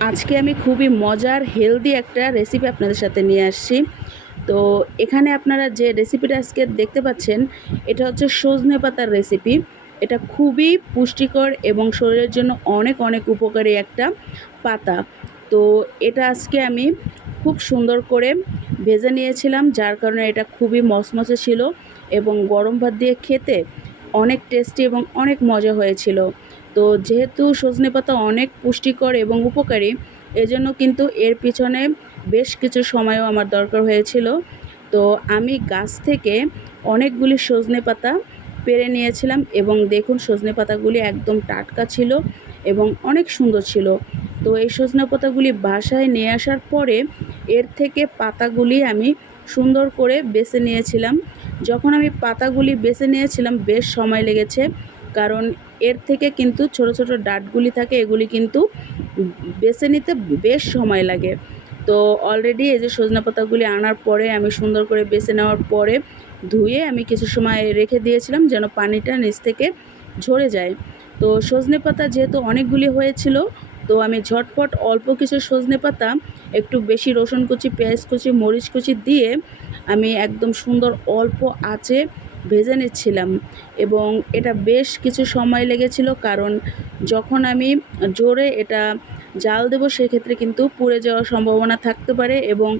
আজকে আমি খুবই মজার হেলদি একটা রেসিপি আপনাদের সাথে নিয়ে আসছি। তো এখানে আপনারা যে রেসিপিটা আজকে দেখতে পাচ্ছেন, এটা হচ্ছে সজনে পাতার রেসিপি এটা খুবই পুষ্টিকর এবং শরীরের জন্য অনেক অনেক উপকারী একটা পাতা। তো এটা আজকে আমি খুব সুন্দর করে ভেজে নিয়েছিলাম, যার কারণে এটা খুবই মচমচে ছিল এবং গরম ভাত দিয়ে খেতে অনেক টেস্টি এবং অনেক মজা হয়েছিল। তো যেহেতু সজনে পাতা অনেক পুষ্টিকর এবং উপকারী, এজন্য কিন্তু এর পিছনে বেশ কিছু সময়ও আমার দরকার হয়েছিল। তো আমি গাছ থেকে অনেকগুলি সজনে পাতা পেরে নিয়েছিলাম এবং দেখুন সজনে পাতাগুলি একদম টাটকা ছিল এবং অনেক সুন্দর ছিল। তো এই সজনে পাতাগুলি বাসায় নিয়ে আসার পরে এর থেকে পাতাগুলি আমি সুন্দর করে বেছে নিয়েছিলাম। যখন আমি পাতাগুলি বেছে নিয়েছিলাম, বেশ সময় লেগেছে কারণ এর থেকে কিন্তু ছোট ছোট ডাঁটগুলি থাকে, এগুলি কিন্তু বেছে নিতে বেশ সময় লাগে। তো অলরেডি এই যে সজনা পাতাগুলি আনার পরে, আমি সুন্দর করে বেছে নেওয়ার পরে ধুয়ে আমি কিছু সময় রেখে দিয়েছিলাম যেন পানিটা নিচ থেকে ঝরে যায়। তো সজনে পাতা যেহেতু অনেকগুলি হয়েছিল, তো আমি ঝটপট অল্প কিছু সজনে পাতা, একটু বেশি রসুন কুচি, পেঁয়াজ কুচি, মরিচ কুচি দিয়ে আমি একদম সুন্দর অল্প আঁচে ভেজে নিচ্ছিলাম এবং এটা বেশ কিছু সময় লেগেছিল কারণ যখন আমি জোরে এটা জাল দেবো সেক্ষেত্রে কিন্তু পুড়ে যাওয়ার সম্ভাবনা থাকতে পারে এবং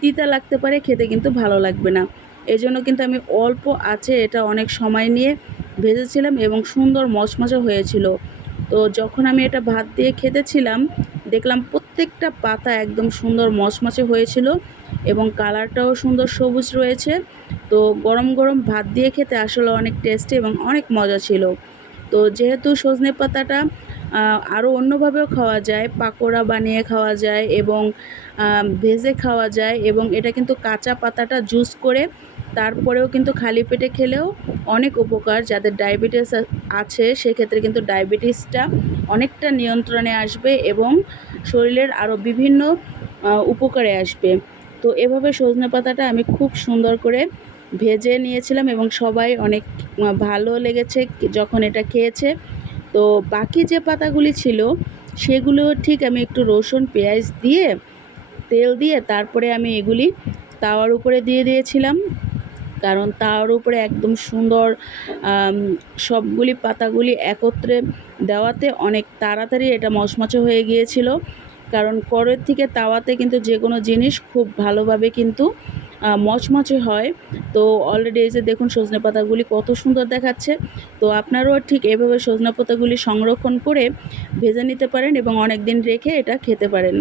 তিতা লাগতে পারে, খেতে কিন্তু ভালো লাগবে না। এজন্য কিন্তু আমি অল্প আছে এটা অনেক সময় নিয়ে ভেজেছিলাম এবং সুন্দর মচমচে হয়েছিল। তো যখন আমি এটা ভাত দিয়ে খেতেছিলাম, দেখলাম প্রত্যেকটা পাতা একদম সুন্দর মচমচে হয়েছিল এবং কালারটাও সুন্দর সবুজ রয়েছে। তো গরম গরম ভাত দিয়ে খেতে আসলে অনেক টেস্টি এবং অনেক মজা ছিল। তো যেহেতু সজনে পাতাটা আরও অন্যভাবেও খাওয়া যায়, পাকোড়া বানিয়ে খাওয়া যায় এবং ভেজে খাওয়া যায় এবং এটা কিন্তু কাঁচা পাতাটা জুস করে তারপরেও কিন্তু খালি পেটে খেলেও অনেক উপকার। যাদের ডায়াবেটিস আছে, সেক্ষেত্রে কিন্তু ডায়াবেটিসটা অনেকটা নিয়ন্ত্রণে আসবে এবং শরীরের আরও বিভিন্ন উপকারে আসবে। তো এভাবে সজনে পাতাটা আমি খুব সুন্দর করে ভেজে নিয়েছিলাম এবং সবাই অনেক ভালো লেগেছে যখন এটা খেয়েছে। তো বাকি যে পাতাগুলি ছিল, সেগুলো ঠিক আমি একটু রসুন, পেঁয়াজ দিয়ে, তেল দিয়ে তারপরে আমি এগুলি তাওয়ার উপরে দিয়ে দিয়েছিলাম। কারণ তার উপরে একদম সুন্দর সবগুলি পাতাগুলি একত্রে দেওয়াতে অনেক তাড়াতাড়ি এটা মচমচে হয়ে গিয়েছিল। কারণ করের থেকে তাওয়াতে কিন্তু যে কোনো জিনিস খুব ভালোভাবে কিন্তু মচমচে হয়। তো অলরেডি এই যে দেখুন সজনে পাতাগুলি কত সুন্দর দেখাচ্ছে। তো আপনারাও ঠিক এভাবে সজনে পাতাগুলি সংরক্ষণ করে ভেজে নিতে পারেন এবং অনেক দিন রেখে এটা খেতে পারেন।